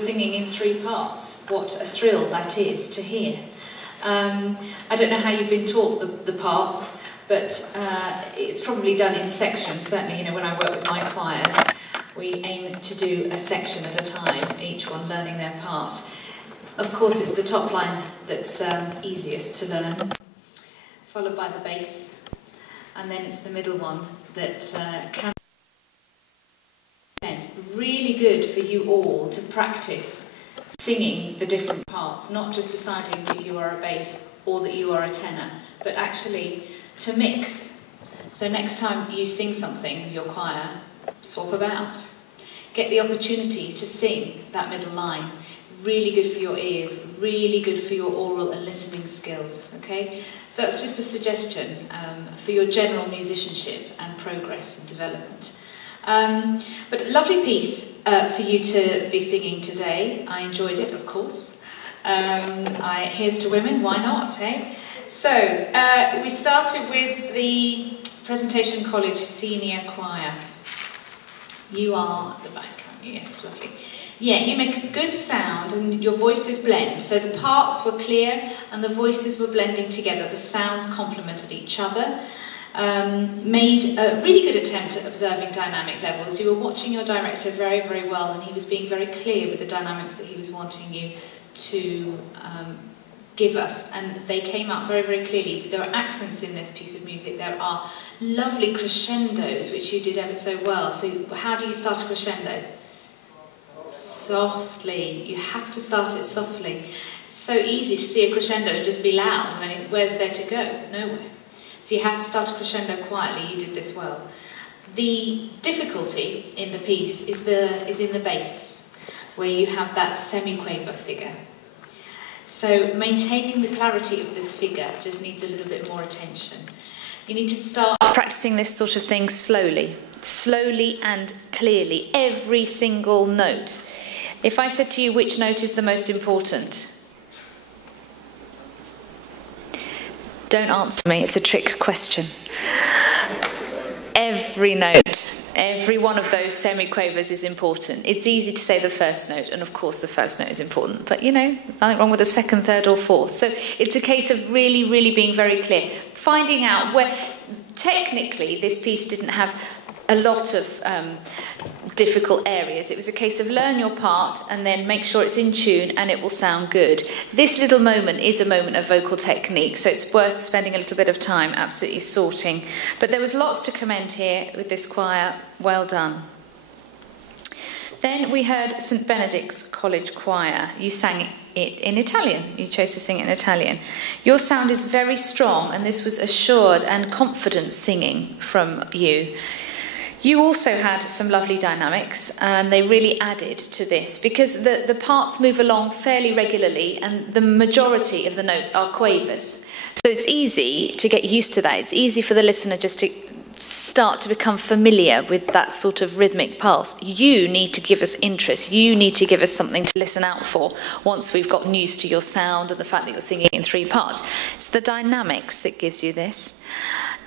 singing in 3 parts. What a thrill that is to hear. I don't know how you've been taught the parts, but it's probably done in sections. Certainly, you know, when I work with my choirs, we aim to do a section at a time, each one learning their part. Of course, it's the top line that's easiest to learn, followed by the bass, and then it's the middle one that can be really good for you all to practice singing the different parts, not just deciding that you are a bass or that you are a tenor, but actually to mix. So next time you sing something with your choir, swap about. Get the opportunity to sing that middle line. Really good for your ears, really good for your oral and listening skills, okay? So that's just a suggestion for your general musicianship and progress and development. But a lovely piece for you to be singing today. I enjoyed it, of course. Here's to women, why not, eh? So, we started with the Presentation College Senior Choir. You are at the back, aren't you? Yes, lovely. Yeah, you make a good sound and your voices blend. So the parts were clear and the voices were blending together. The sounds complemented each other. Made a really good attempt at observing dynamic levels. You were watching your director very, very well, and he was being very clear with the dynamics that he was wanting you to give us, and they came out very, very clearly. There are accents in this piece of music. There are lovely crescendos, which you did ever so well. So how do you start a crescendo? Softly. You have to start it softly. It's so easy to see a crescendo and just be loud, and then where's there to go? Nowhere. So you have to start a crescendo quietly. You did this well. The difficulty in the piece is in the bass, where you have that semiquaver figure. So maintaining the clarity of this figure just needs a little bit more attention. You need to start practicing this sort of thing slowly and clearly, every single note. If I said to you which note is the most important, don't answer me, it's a trick question. Every note, every one of those semiquavers is important. It's easy to say the first note, and of course the first note is important, but you know, there's nothing wrong with the second, third or fourth. So it's a case of really, really being very clear. Finding out where, technically, this piece didn't have a lot of difficult areas. It was a case of learn your part and then make sure it's in tune and it will sound good. This little moment is a moment of vocal technique, so it's worth spending a little bit of time absolutely sorting. But there was lots to commend here with this choir. Well done. Then we heard St Benedict's College Choir. You sang it in Italian. You chose to sing it in Italian. Your sound is very strong, and this was assured and confident singing from you. You also had some lovely dynamics, and they really added to this, because the parts move along fairly regularly, and the majority of the notes are quavers. So it's easy to get used to that. It's easy for the listener just to start to become familiar with that sort of rhythmic pulse. You need to give us interest. You need to give us something to listen out for once we've gotten used to your sound and the fact that you're singing in 3 parts. It's the dynamics that gives you this.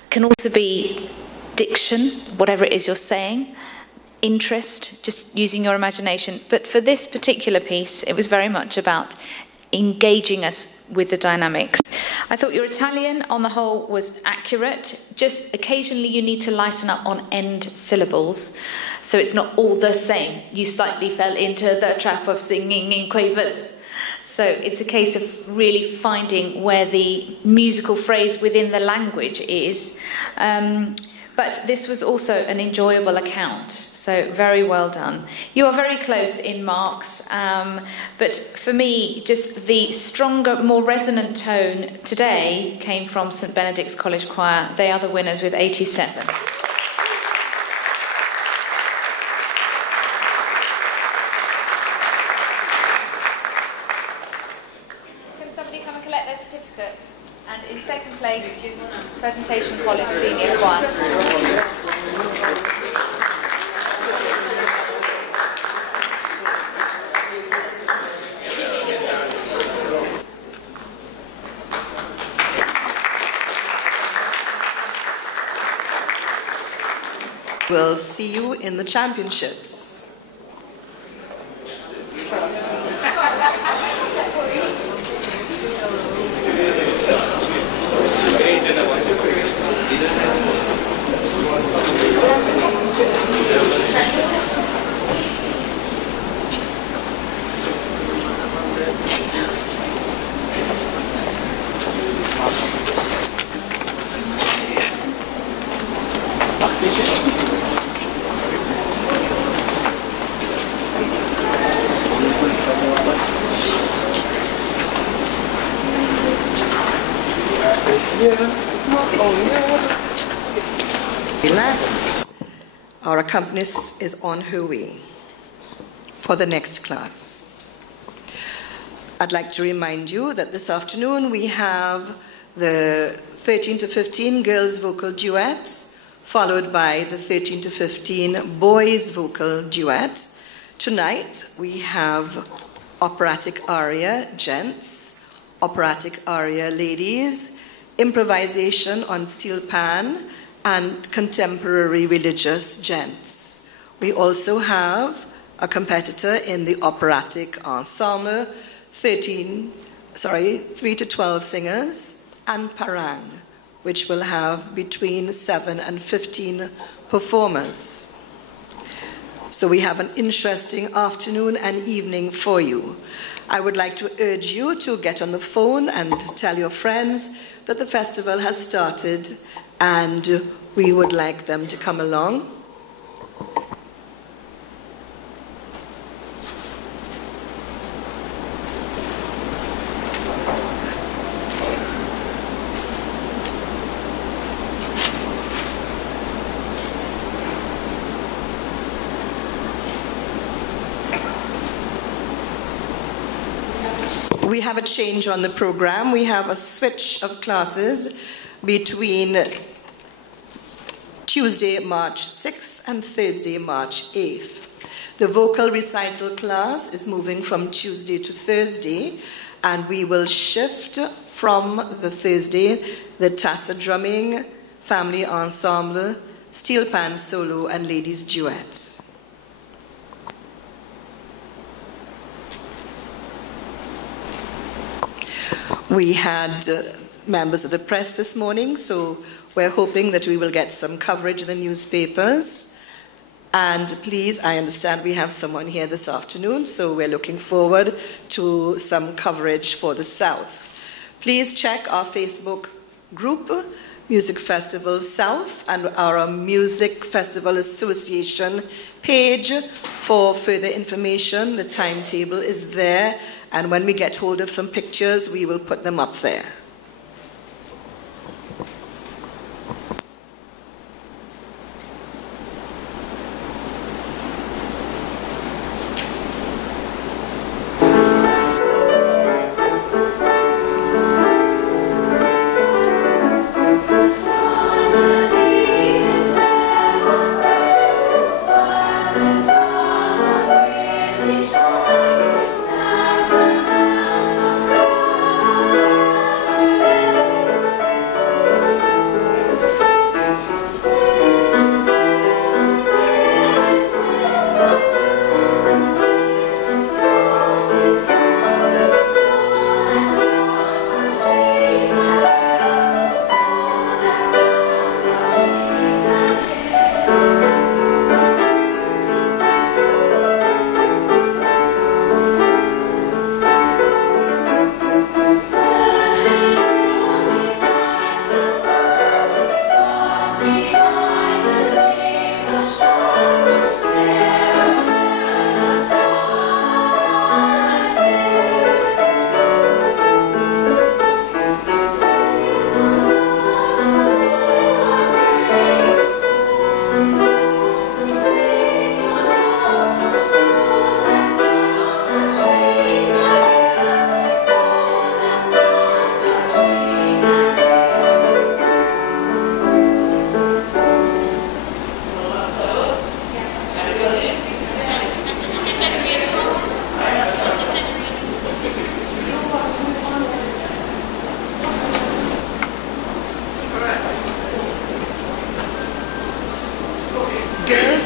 It can also be diction, whatever it is you're saying, interest, just using your imagination. But for this particular piece, it was very much about engaging us with the dynamics. I thought your Italian, on the whole, was accurate. Just occasionally you need to lighten up on end syllables, so it's not all the same. You slightly fell into the trap of singing in quavers. So it's a case of really finding where the musical phrase within the language is. But this was also an enjoyable account, so very well done. You are very close in marks, but for me, just the stronger, more resonant tone today came from St Benedict's College Choir. They are the winners with 87. Can somebody come and collect their certificate? And in second place, Presentation College Senior Choir. We'll see you in the championships. Relax. Our accompanist is on her way for the next class. I'd like to remind you that this afternoon we have the 13 to 15 girls vocal duets, followed by the 13 to 15 boys vocal duet. Tonight we have operatic aria gents, operatic aria ladies, improvisation on steel pan, and contemporary religious gents. We also have a competitor in the operatic ensemble, 3 to 12 singers, and parang, which will have between 7 and 15 performers. So we have an interesting afternoon and evening for you. I would like to urge you to get on the phone and tell your friends that the festival has started and we would like them to come along. We have a change on the program. We have a switch of classes between Tuesday, March 6th and Thursday, March 8th. The vocal recital class is moving from Tuesday to Thursday, and we will shift from the Thursday the tassa drumming, family ensemble, steel pan solo, and ladies duets. We had members of the press this morning, so we're hoping that we will get some coverage in the newspapers. And please, I understand we have someone here this afternoon, so we're looking forward to some coverage for the South. Please check our Facebook group, Music Festival South, and our Music Festival Association page for further information. The timetable is there, and when we get hold of some pictures, we will put them up there.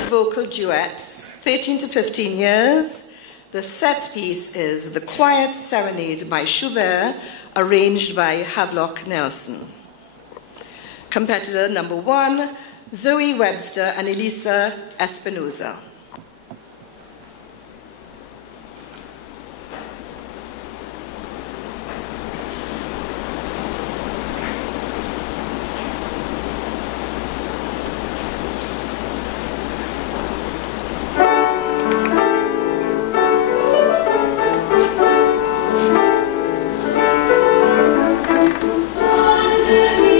Vocal duet, 13 to 15 years. The set piece is The Quiet Serenade by Schubert, arranged by Havelock Nelson. Competitor number 1, Zoe Webster and Elisa Espinoza. To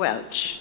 Welch.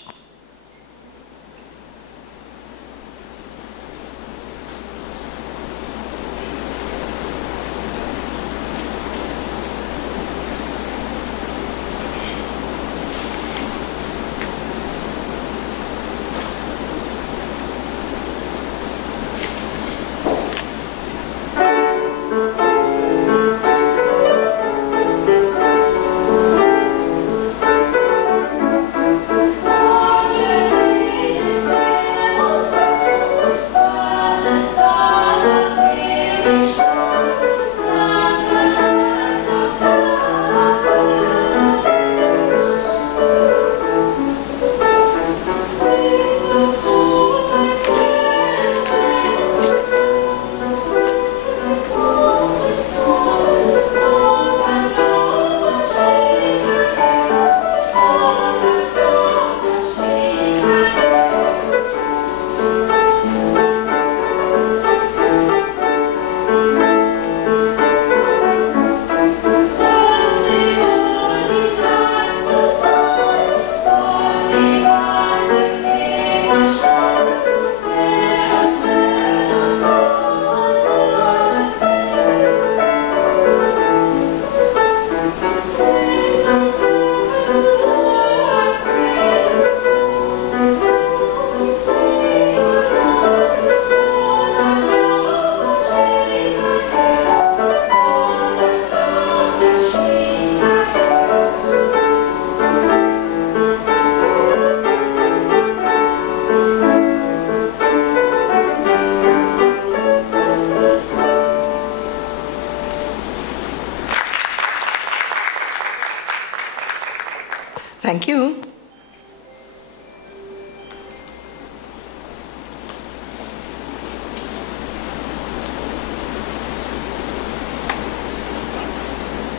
Thank you.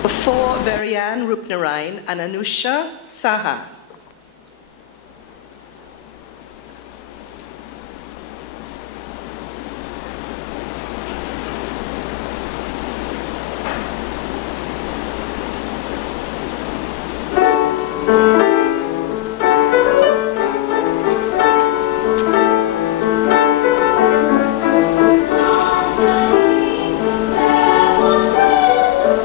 For Varian Rupnarain and Anusha Saha. Thank you.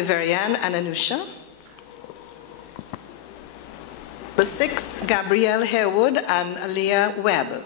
you, Verianne and Anusha. Number 6, Gabrielle Harewood and Aliyah Webb.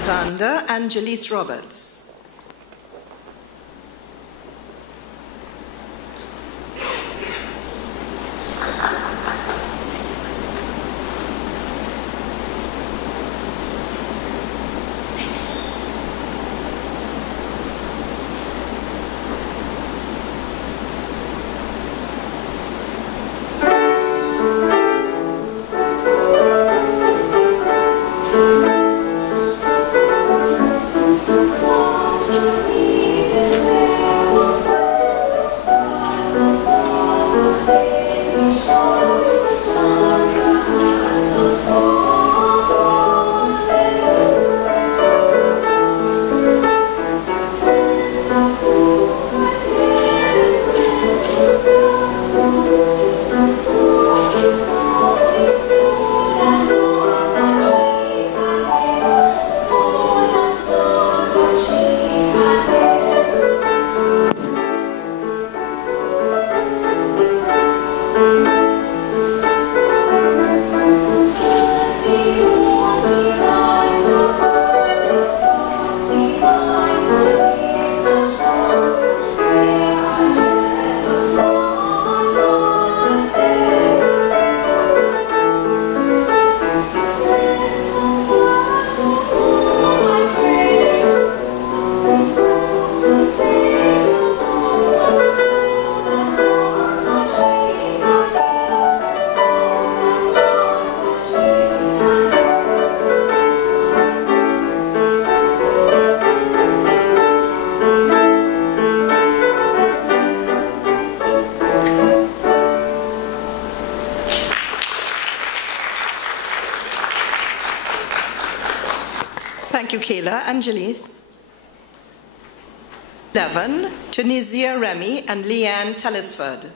Alexander and Jaleese Roberts. Thank you, Kayla and Jaleese. 11, Tunisia Remy and Leanne Tellisford.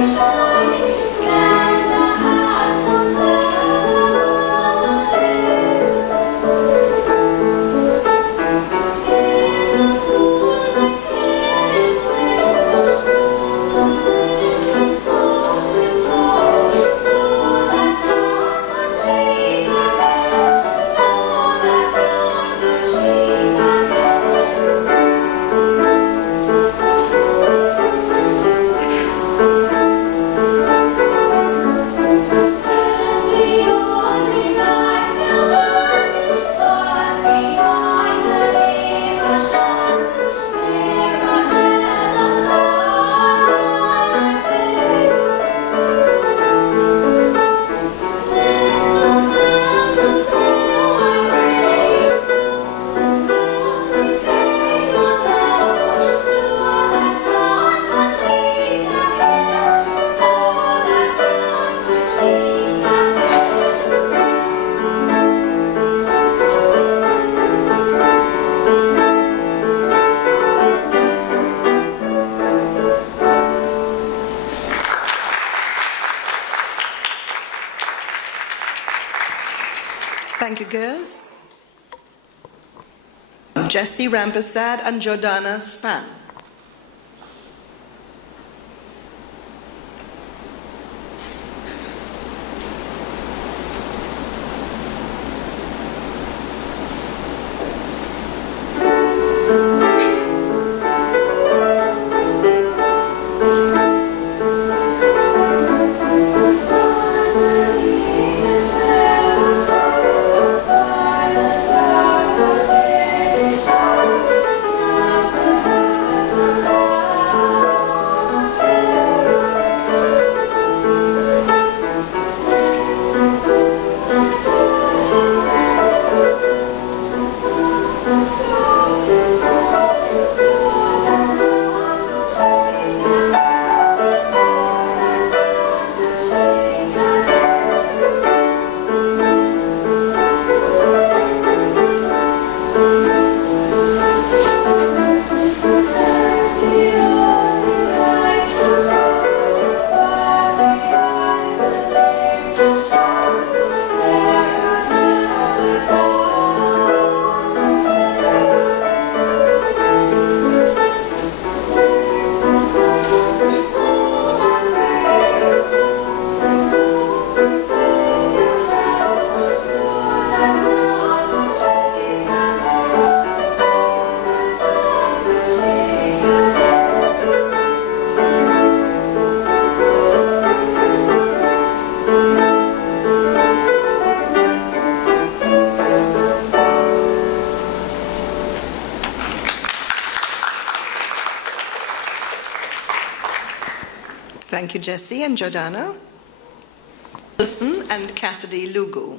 Shining volunteers? Jessie Rampersad and Jordana Span. Thank you, Jessie and Jordana. Wilson and Cassidy Lugo.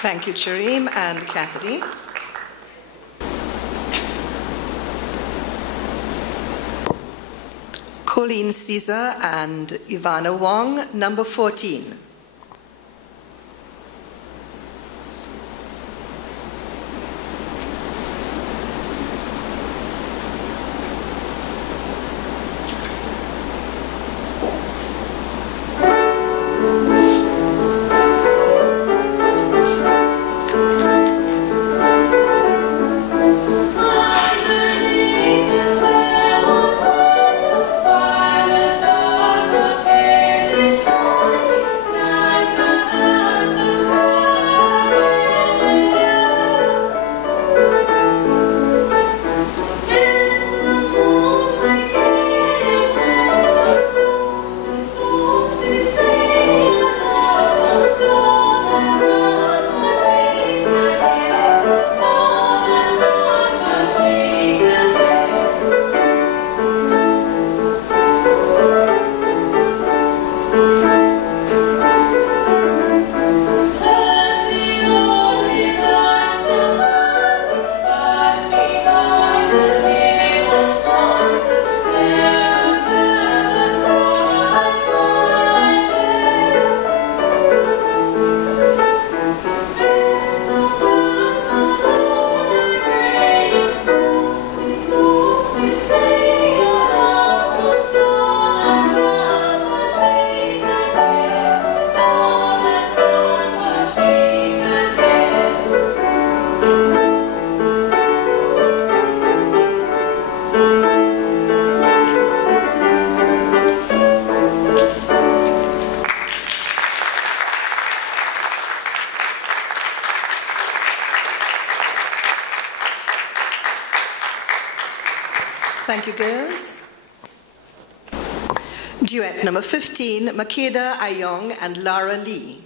Thank you, Chareem and Cassidy. Colleen Caesar and Ivana Wong, number 14. Shine. you, girls. Duet number 15, Makeda Ayong and Lara Lee.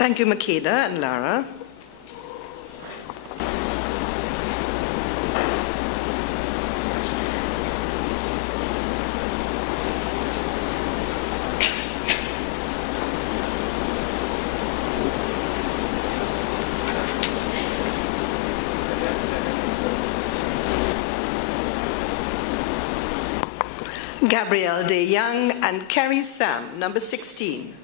Thank you, Makeda and Lara. Gabrielle De Young and Kerry Sam, number 16.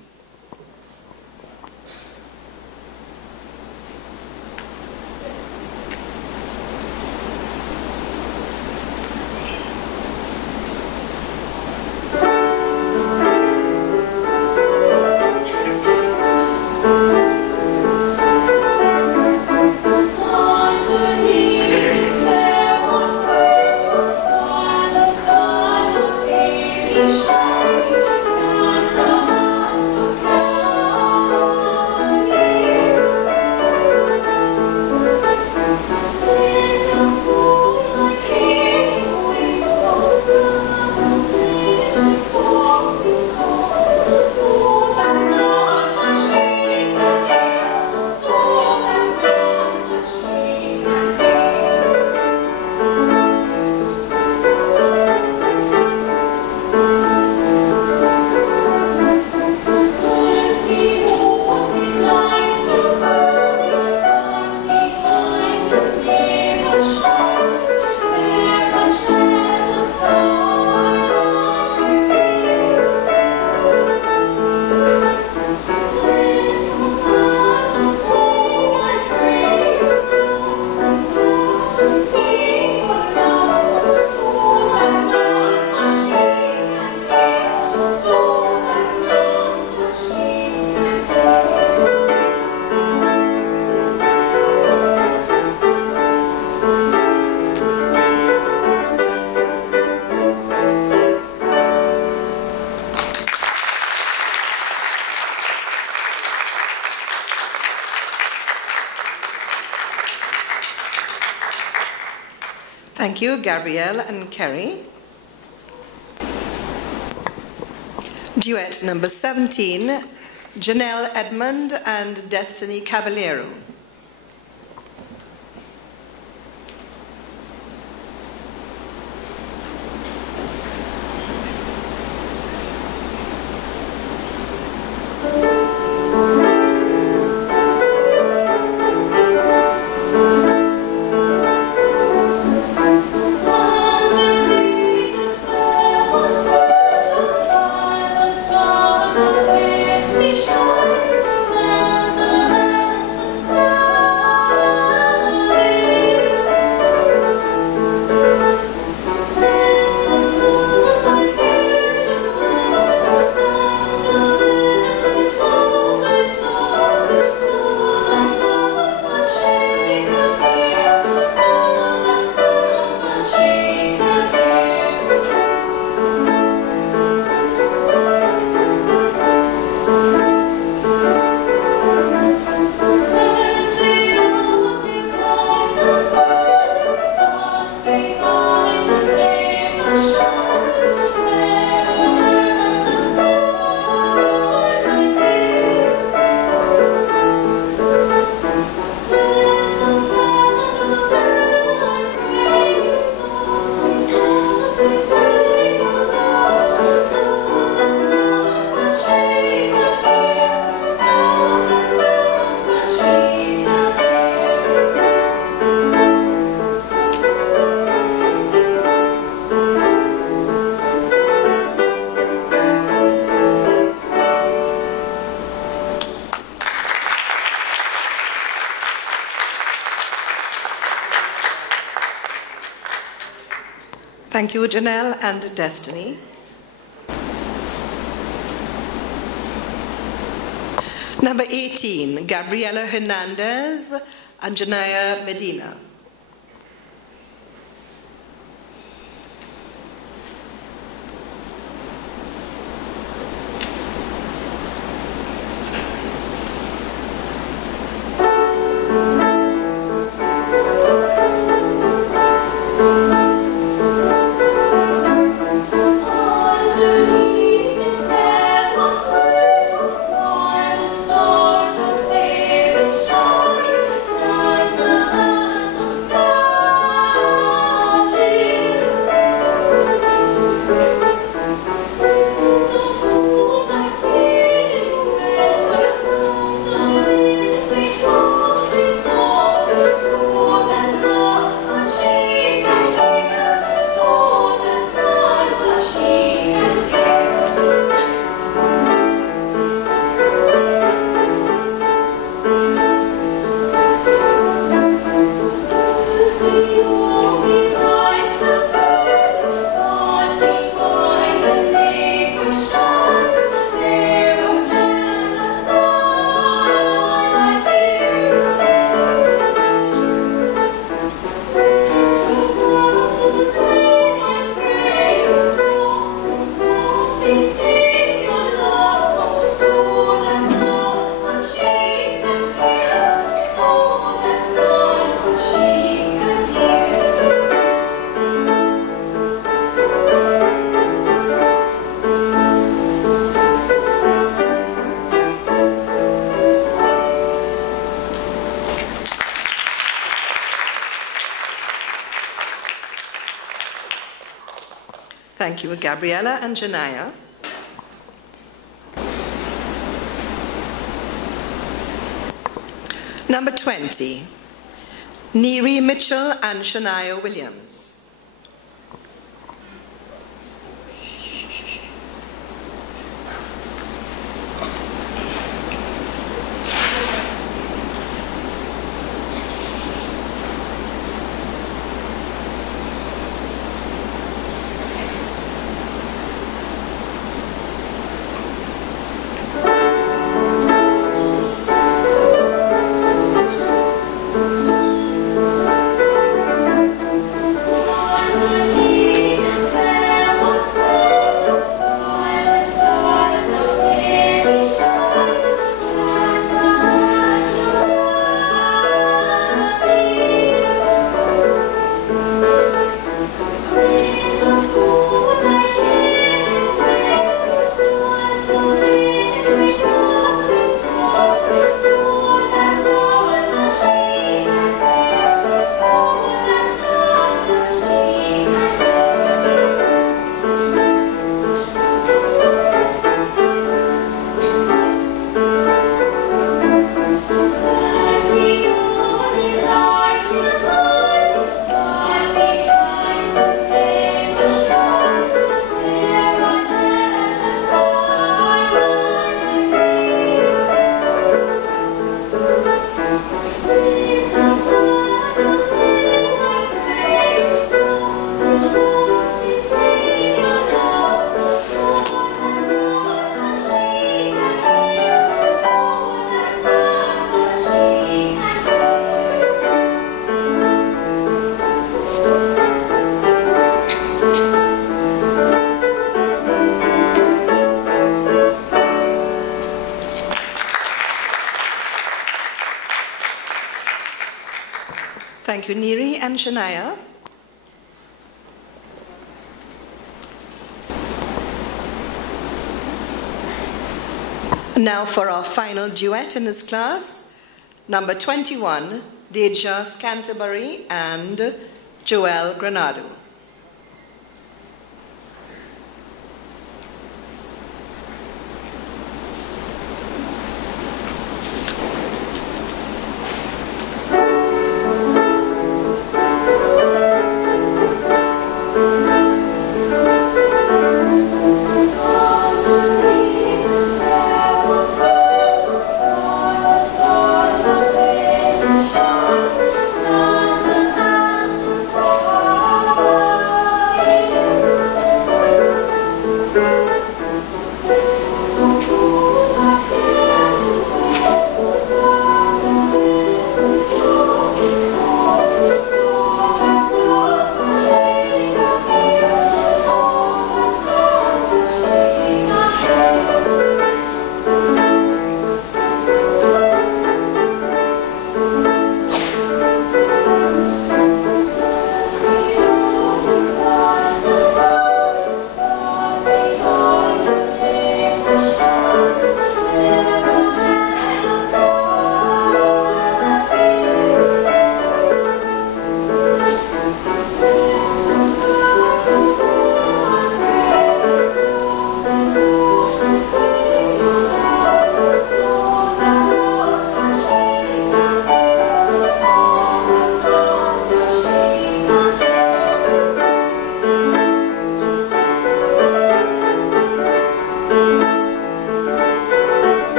Thank you, Gabrielle and Kerry. Duet number 17, Janelle Edmond and Destiny Caballero. Shine, Thank you, Janelle and Destiny. Number 18, Gabriela Hernandez and Janaya Medina. Thank you, Gabriela and Janaya. Number 20, Neary Mitchell and Shania Williams. Thank you, Neary and Shania. Now for our final duet in this class, number 21, Dejas Canterbury and Joel Granado. Oh,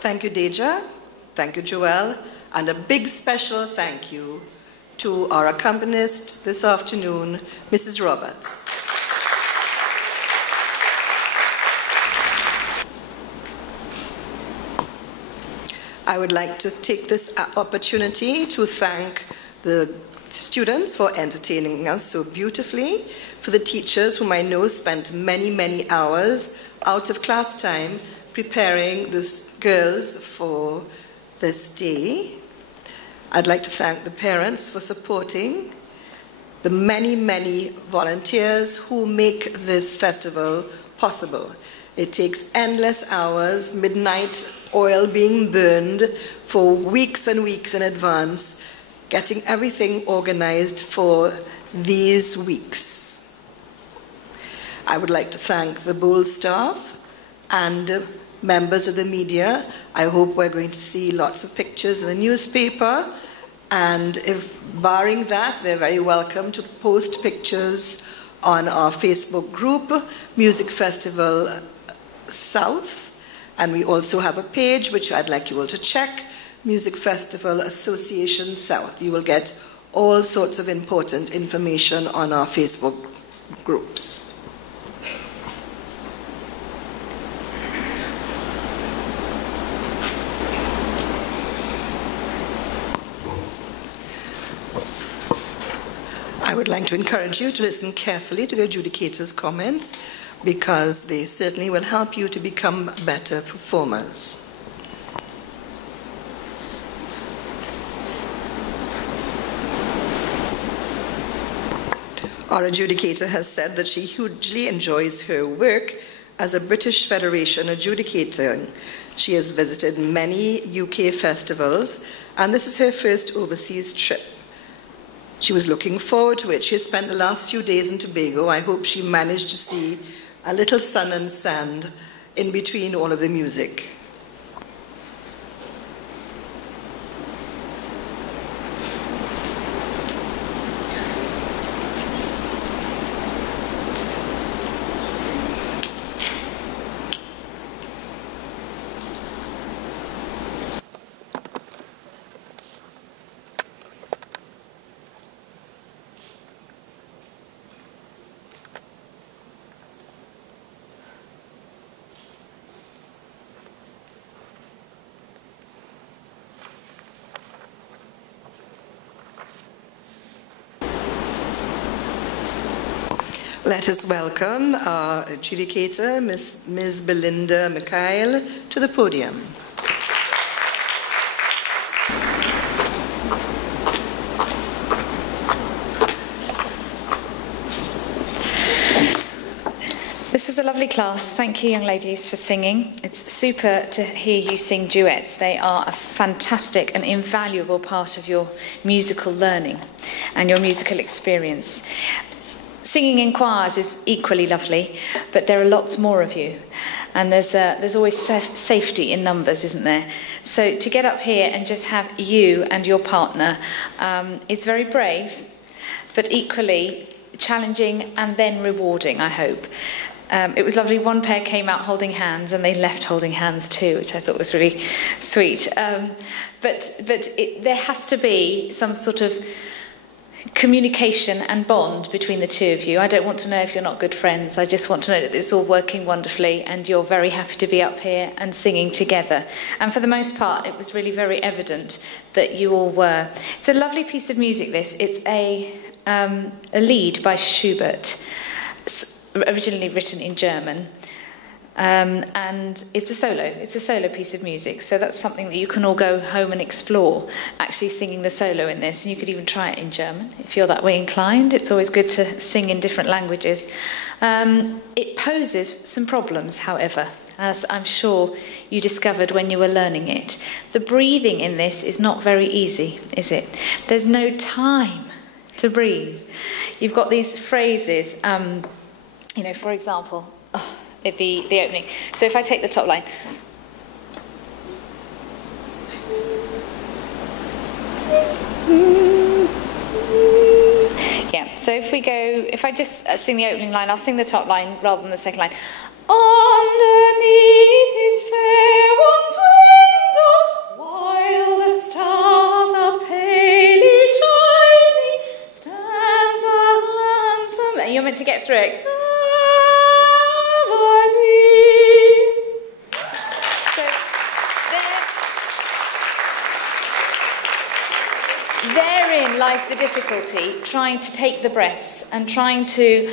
Thank you, Deja. Thank you, Joelle. And a big special thank you to our accompanist this afternoon, Mrs. Roberts. I would like to take this opportunity to thank the students for entertaining us so beautifully, for the teachers whom I know spent many, many hours out of class time preparing these girls for this day. I'd like to thank the parents for supporting, the many, many volunteers who make this festival possible. It takes endless hours, midnight oil being burned for weeks and weeks in advance, getting everything organized for these weeks. I would like to thank the Bowl staff and members of the media. I hope we're going to see lots of pictures in the newspaper, and if barring that, they're very welcome to post pictures on our Facebook group, Music Festival South, and we also have a page which I'd like you all to check, Music Festival Association South. You will get all sorts of important information on our Facebook groups. I would like to encourage you to listen carefully to the adjudicators' comments, because they certainly will help you to become better performers. Our adjudicator has said that she hugely enjoys her work as a British Federation adjudicator. She has visited many UK festivals, and this is her first overseas trip. She was looking forward to it. She has spent the last few days in Tobago. I hope she managed to see a little sun and sand in between all of the music. Let us welcome our adjudicator, Ms. Belinda Mikhail, to the podium. This was a lovely class. Thank you, young ladies, for singing. It's super to hear you sing duets. They are a fantastic and invaluable part of your musical learning and your musical experience. Singing in choirs is equally lovely, but there are lots more of you. And there's always safety in numbers, isn't there? So to get up here and just have you and your partner is very brave, but equally challenging and then rewarding, I hope. It was lovely. One pair came out holding hands and they left holding hands too, which I thought was really sweet. But there has to be some sort of communication and bond between the two of you. I don't want to know if you're not good friends. I just want to know that it's all working wonderfully and you're very happy to be up here and singing together. And for the most part, it was really very evident that you all were. It's a lovely piece of music, this. It's a lied by Schubert, originally written in German. And it's a solo piece of music, so that's something that you can all go home and explore, actually singing the solo in this, and you could even try it in German if you're that way inclined. It's always good to sing in different languages. It poses some problems, however, as I'm sure you discovered when you were learning it. The breathing in this is not very easy, is it? There's no time to breathe. You've got these phrases, you know, for example, the opening. So if I take the top line. Yeah, so if I just sing the opening line, I'll sing the top line rather than the second line. Underneath his fair one's wing, to get through it. So therein lies the difficulty, trying to take the breaths and trying to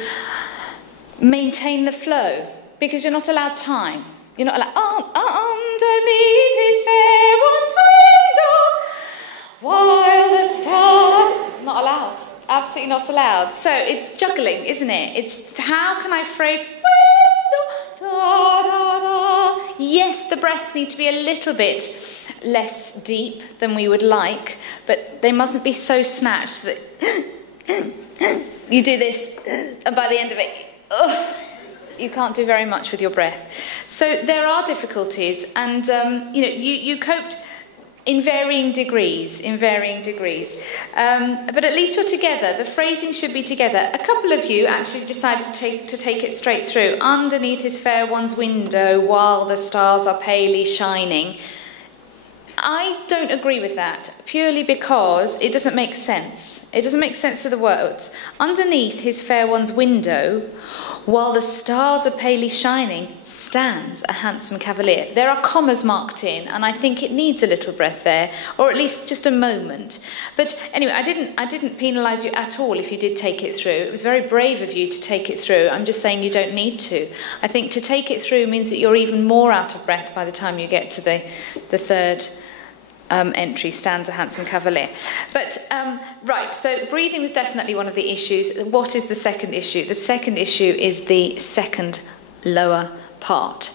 maintain the flow, because you're not allowed time. You're not allowed, underneath his fair one's window, while the stars... Not allowed. Absolutely not allowed. So it's juggling, isn't it? It's how can I phrase window, da, da, da. Yes, the breaths need to be a little bit less deep than we would like, but they mustn't be so snatched that you do this, and by the end of it, you can't do very much with your breath. So there are difficulties, and you coped in varying degrees, but at least you're together. The phrasing should be together. A couple of you actually decided to take it straight through. Underneath his fair one's window, while the stars are palely shining. I don't agree with that, purely because it doesn't make sense. It doesn't make sense to the words. Underneath his fair one's window, while the stars are palely shining, stands a handsome cavalier. There are commas marked in, and I think it needs a little breath there, or at least just a moment. But anyway, I didn't penalise you at all if you did take it through. It was very brave of you to take it through. I'm just saying you don't need to. I think to take it through means that you're even more out of breath by the time you get to the third entry, stands a handsome cavalier. But, right, so breathing was definitely one of the issues. What is the second issue? The second issue is the second lower part.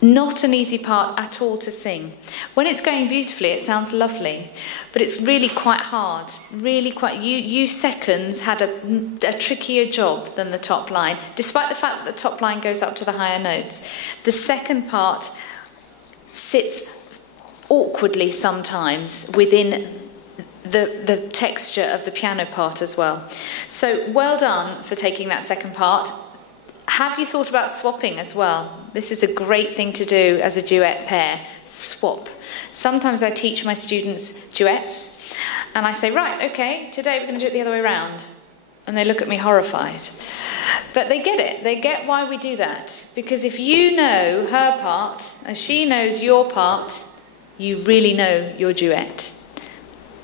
Not an easy part at all to sing. When it's going beautifully, it sounds lovely, but it's really quite hard. Really quite, you seconds had a trickier job than the top line, despite the fact that the top line goes up to the higher notes. The second part sits awkwardly sometimes within the texture of the piano part as well. So well done for taking that second part. Have you thought about swapping as well? This is a great thing to do as a duet pair. Swap. Sometimes I teach my students duets and I say, right, okay, today we're going to do it the other way around. And they look at me horrified. But they get it. They get why we do that. Because if you know her part and she knows your part, you really know your duet.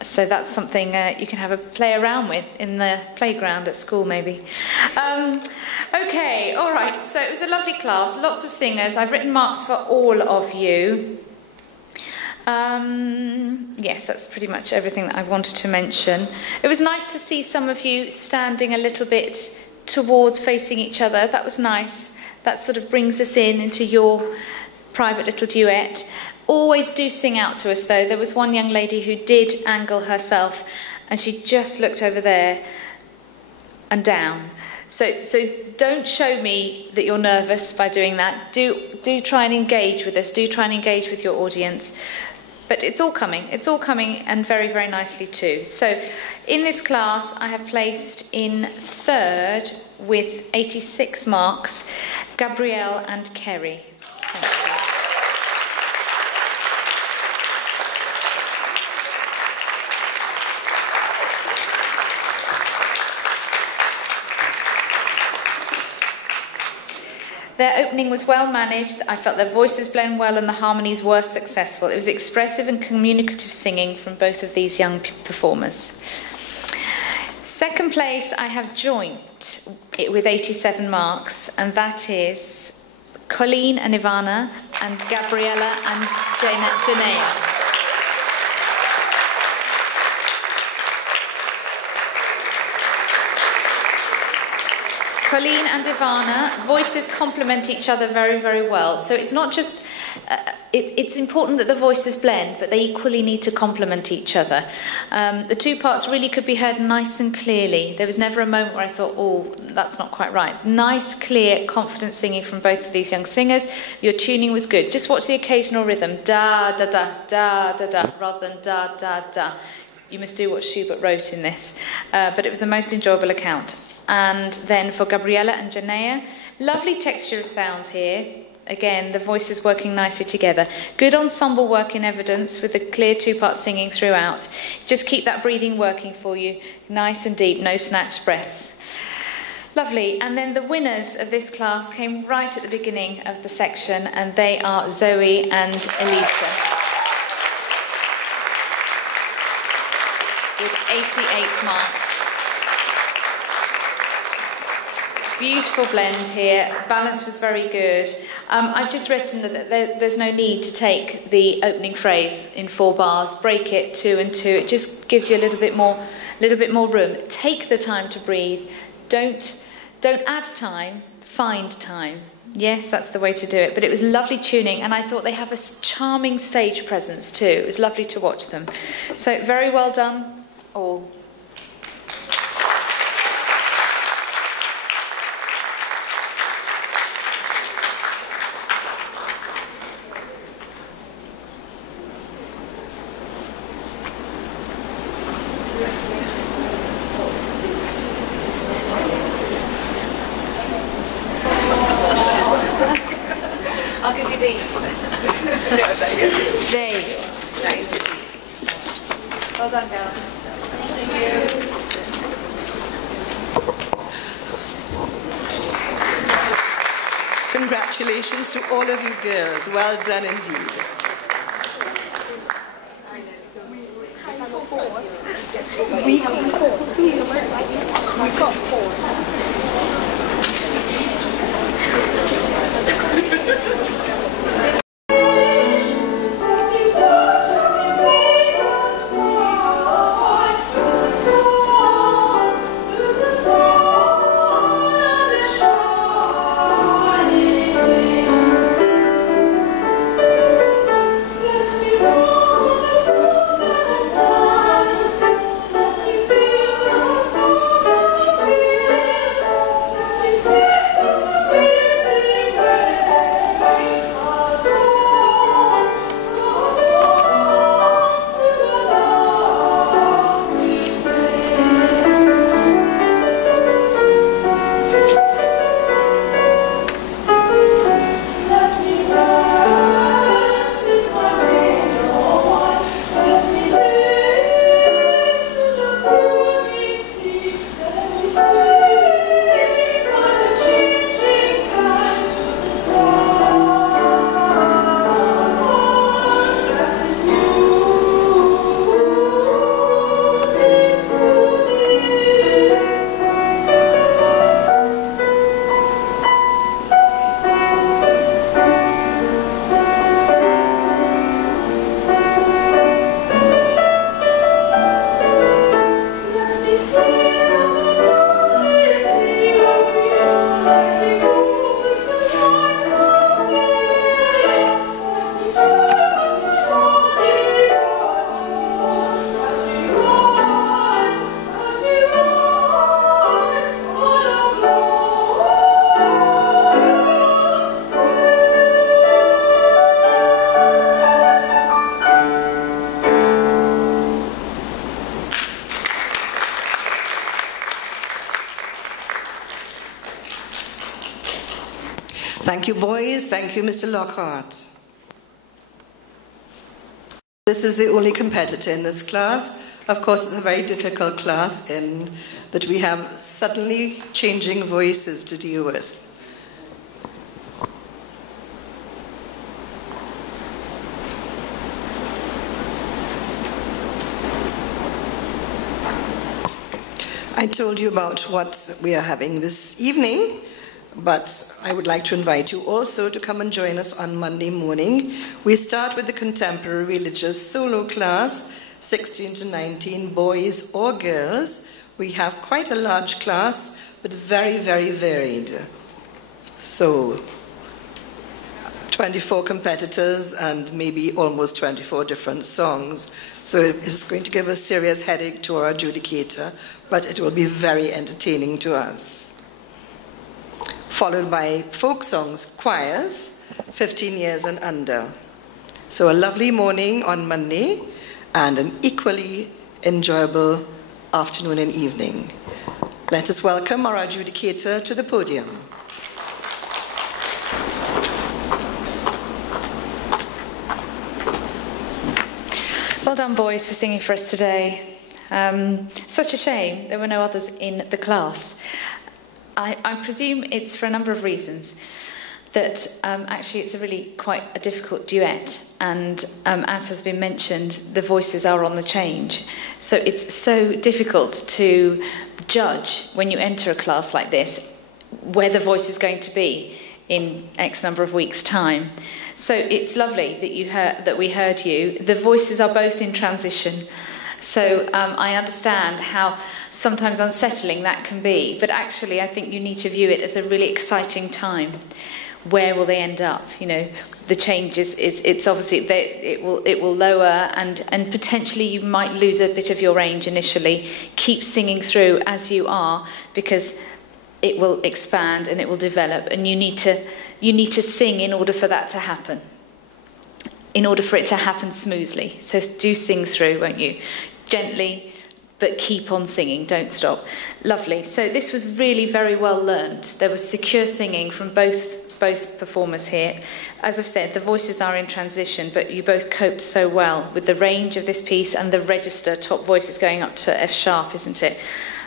So that's something you can have a play around with in the playground at school, maybe. Okay, all right, so it was a lovely class, lots of singers. I've written marks for all of you. Yes, that's pretty much everything that I wanted to mention. It was nice to see some of you standing a little bit towards facing each other. That was nice. That sort of brings us into your private little duet. Always do sing out to us, though. There was one young lady who did angle herself, and she just looked over there and down. So don't show me that you're nervous by doing that. Do try and engage with us. Do try and engage with your audience. But it's all coming. It's all coming, and very, very nicely too. So in this class, I have placed in third with 86 marks, Gabrielle and Kerry. Their opening was well managed. I felt their voices blown well and the harmonies were successful. It was expressive and communicative singing from both of these young performers. Second place, I have joint with 87 marks, and that is Colleen and Ivana and Gabriella and Janea. Colleen and Ivana, voices complement each other very, very well. So it's not just, it's important that the voices blend, but they equally need to complement each other. The two parts really could be heard nice and clearly. There was never a moment where I thought, oh, that's not quite right. Nice, clear, confident singing from both of these young singers. Your tuning was good. Just watch the occasional rhythm, da, da, da, da, da, da, rather than da, da, da. You must do what Schubert wrote in this. But it was a most enjoyable account. And then for Gabriella and Janea, lovely texture of sounds here. Again, the voices working nicely together. Good ensemble work in evidence with the clear two-part singing throughout. Just keep that breathing working for you. Nice and deep, no snatched breaths. Lovely. And then the winners of this class came right at the beginning of the section, and they are Zoe and Elisa, with 88 marks. Beautiful blend here. Balance was very good. I've just written that there's no need to take the opening phrase in 4 bars, break it 2 and 2. It just gives you a little bit more room. Take the time to breathe. Don't add time, find time. Yes, that's the way to do it. But it was lovely tuning, and I thought they have a charming stage presence too. It was lovely to watch them. So very well done, all. I'll give you these. There you go. Nice. Well done, girls. Thank you. Congratulations to all of you girls. Well done indeed. We got 4. Thank you, boys. Thank you, Mr. Lockhart. This is the only competitor in this class. Of course, it's a very difficult class in that we have suddenly changing voices to deal with. I told you about what we are having this evening, but I would like to invite you also to come and join us on Monday morning. We start with the contemporary religious solo class, 16 to 19, boys or girls. We have quite a large class, but very, very varied. So 24 competitors and maybe almost 24 different songs. So it's going to give a serious headache to our adjudicator, but it will be very entertaining to us. Followed by folk songs, choirs, 15 years and under. So a lovely morning on Monday and an equally enjoyable afternoon and evening. Let us welcome our adjudicator to the podium. Well done, boys, for singing for us today. Such a shame there were no others in the class. I presume it's for a number of reasons. That actually it's a really quite a difficult duet, and as has been mentioned, the voices are on the change. So it's so difficult to judge when you enter a class like this where the voice is going to be in X number of weeks' time. So it's lovely that we heard you. The voices are both in transition. So I understand how sometimes unsettling that can be, but actually I think you need to view it as a really exciting time. Where will they end up? You know, the change it's obviously it will lower, and potentially you might lose a bit of your range initially. Keep singing through as you are, because it will expand and it will develop, and you need to sing in order for that to happen. In order for it to happen smoothly. So do sing through, won't you? Gently, but keep on singing, don't stop. Lovely. So this was really very well learned. There was secure singing from both performers here. As I've said, the voices are in transition, but you both coped so well with the range of this piece and the register, top voices going up to F sharp, isn't it?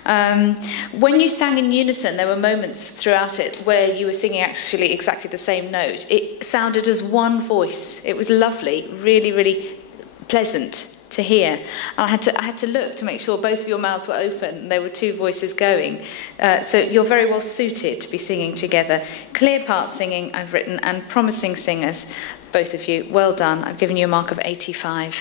When you sang in unison, there were moments throughout it where you were singing actually exactly the same note. It sounded as one voice. It was lovely, really, really pleasant to hear. And I had to look to make sure both of your mouths were open and there were two voices going. So you're very well suited to be singing together. Clear part singing, I've written, and promising singers, both of you. Well done. I've given you a mark of 85.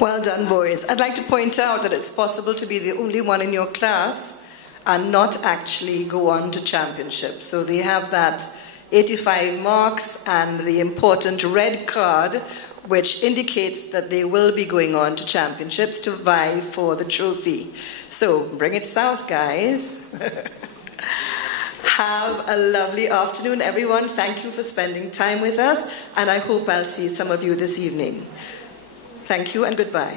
Well done, boys. I'd like to point out that it's possible to be the only one in your class and not actually go on to championship. So they have that 85 marks and the important red card, which indicates that they will be going on to championships to vie for the trophy. So bring it south, guys. Have a lovely afternoon, everyone. Thank you for spending time with us, and I hope I'll see some of you this evening. Thank you and goodbye.